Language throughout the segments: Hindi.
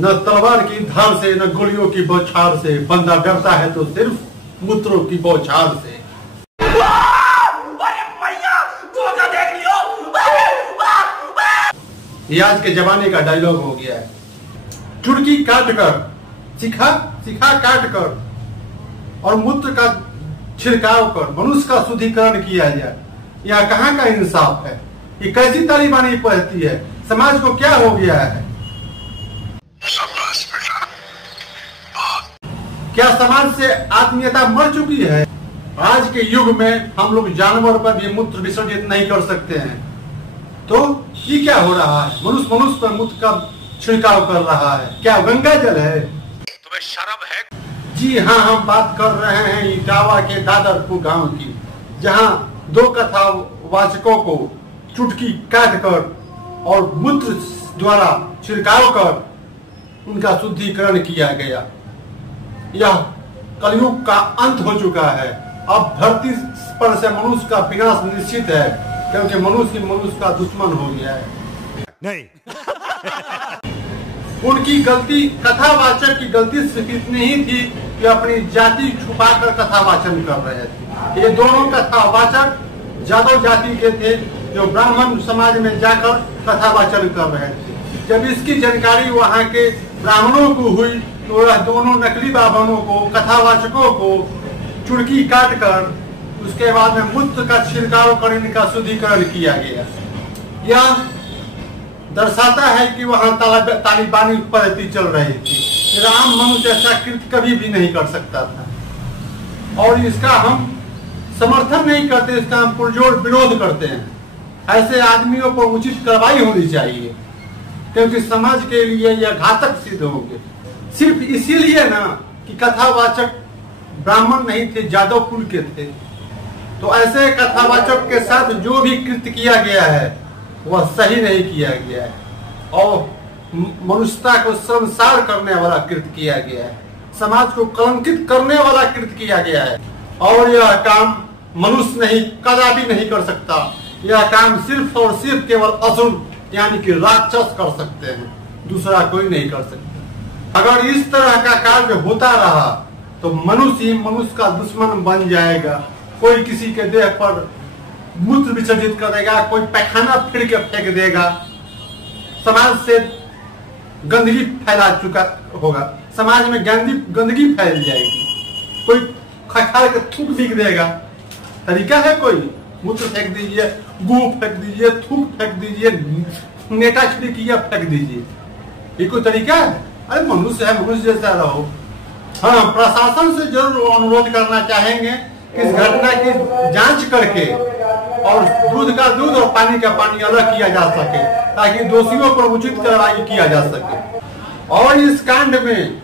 न तलवार की धार से न गोलियों की बौछार से, बंदा डरता है तो सिर्फ मूत्रों की बौछार से। ये आज के जमाने का डायलॉग हो गया है। चुड़की काट कर सिखा काट कर और मूत्र का छिड़काव कर मनुष्य का शुद्धिकरण किया जाए, यहाँ कहाँ का इंसाफ है? ये कैसी तालिबानी पढ़ती है? समाज को क्या हो गया है? क्या समाज से आत्मीयता मर चुकी है? आज के युग में हम लोग जानवर पर भी मूत्र विसर्जित नहीं कर सकते हैं, तो ये क्या हो रहा है? मनुष्य पर मूत्र का छिड़काव कर रहा है, क्या गंगा जल है? तुम्हें शर्म है? जी हाँ, हम बात कर रहे हैं इटावा के दादरपुर गांव की, जहां 2 कथावाचकों को चुटकी काट कर और मूत्र द्वारा छिड़काव कर उनका शुद्धिकरण किया गया। यह कलयुग का अंत हो चुका है। अब धरती पर से मनुष्य का विनाश निश्चित है, क्योंकि मनुष्य का दुश्मन हो गया है। नहीं। उनकी गलती, कथावाचक की गलती सिर्फ इतनी ही थी कि अपनी जाति छुपाकर कथावाचन कर रहे थे। ये दोनों कथावाचक जादव जाति के थे, जो ब्राह्मण समाज में जाकर कथावाचन कर रहे थे। जब इसकी जानकारी वहाँ के ब्राह्मणों को हुई, तो वह दोनों नकली बाभनों को, कथावाचकों को चुड़की काट कर उसके बाद में मूत्र का छिड़काव कर इनका शुद्धिकरण किया गया। यह दर्शाता है कि वहाँ तालिबानी पद्धति चल रही थी। राम मनुष्य ऐसा कृत्य कभी भी नहीं कर सकता था, और इसका हम समर्थन नहीं करते, इसका हम पुरजोर विरोध करते हैं। ऐसे आदमियों पर उचित कार्रवाई होनी चाहिए, क्योंकि समाज के लिए यह घातक सिद्ध होंगे। सिर्फ इसीलिए ना कि कथावाचक ब्राह्मण नहीं थे, जादव कुल के थे। तो ऐसे कथावाचक के साथ जो भी कृत्य किया गया है वह सही नहीं किया गया है, और मनुष्यता को शर्मसार करने वाला कृत्य किया गया है, समाज को कलंकित करने वाला कृत्य किया गया है। और यह काम मनुष्य नहीं, कदापि नहीं कर सकता। यह काम सिर्फ और सिर्फ केवल असुर यानी कि राक्षस कर सकते हैं, दूसरा कोई नहीं कर सकता। अगर इस तरह का कार्य होता रहा तो मनुष्य का दुश्मन बन जाएगा। कोई किसी के देह पर मूत्र विसर्जित कर देगा, कोई पैखाना फिर के फेंक देगा, समाज से गंदगी फैला चुका होगा, समाज में गंदगी फैल जाएगी। कोई खा के थूक बिक देगा, तरीका है कोई? मूत्र फेंक दीजिए, गू फेंक दीजिए, थूक फेंक दीजिए, नेटा छिड़किया फेंक दीजिए, ये कोई तरीका है? अरे मनुष्य है, मनुष्य जैसा रहो। हाँ, प्रशासन से जरूर अनुरोध करना चाहेंगे कि इस घटना की जांच करके और दूध का दूध और पानी का पानी अलग किया जा सके, ताकि दोषियों पर उचित कार्रवाई किया जा सके। और इस कांड में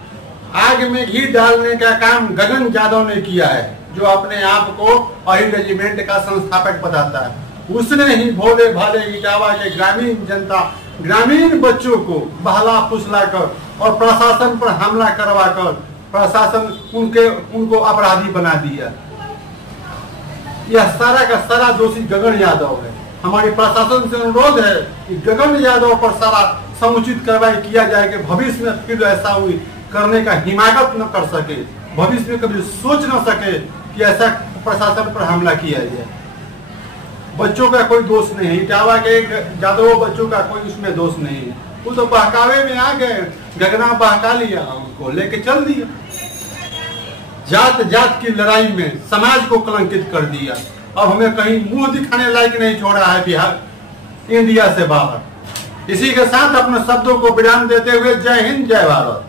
आग में घी डालने का काम गगन यादव ने किया है, जो अपने आप को अहिर रेजिमेंट का संस्थापक बताता है। उसने ही भोले भाले इटावा के ग्रामीण जनता, ग्रामीण बच्चों को बहला फुसलाकर और प्रशासन पर हमला करवाकर प्रशासन उनको अपराधी बना दिया। यह सारा का सारा दोषी गगन यादव है। हमारी प्रशासन से अनुरोध है कि गगन यादव पर सारा समुचित कार्रवाई किया जाए, कि भविष्य में फिर ऐसा हुई करने का हिमाकत न कर सके, भविष्य में कभी सोच न सके कि ऐसा प्रशासन पर हमला किया जाए। बच्चों का कोई दोष नहीं है, इटावा के यादव बच्चों का कोई उसमें दोष नहीं है। वो तो बहकावे में आ गए, गगना बहका लिया, उनको लेके चल दिया। जात जात की लड़ाई में समाज को कलंकित कर दिया। अब हमें कहीं मुंह दिखाने लायक नहीं छोड़ा है बिहार, इंडिया से बाहर। इसी के साथ अपने शब्दों को विराम देते हुए जय हिंद, जय भारत।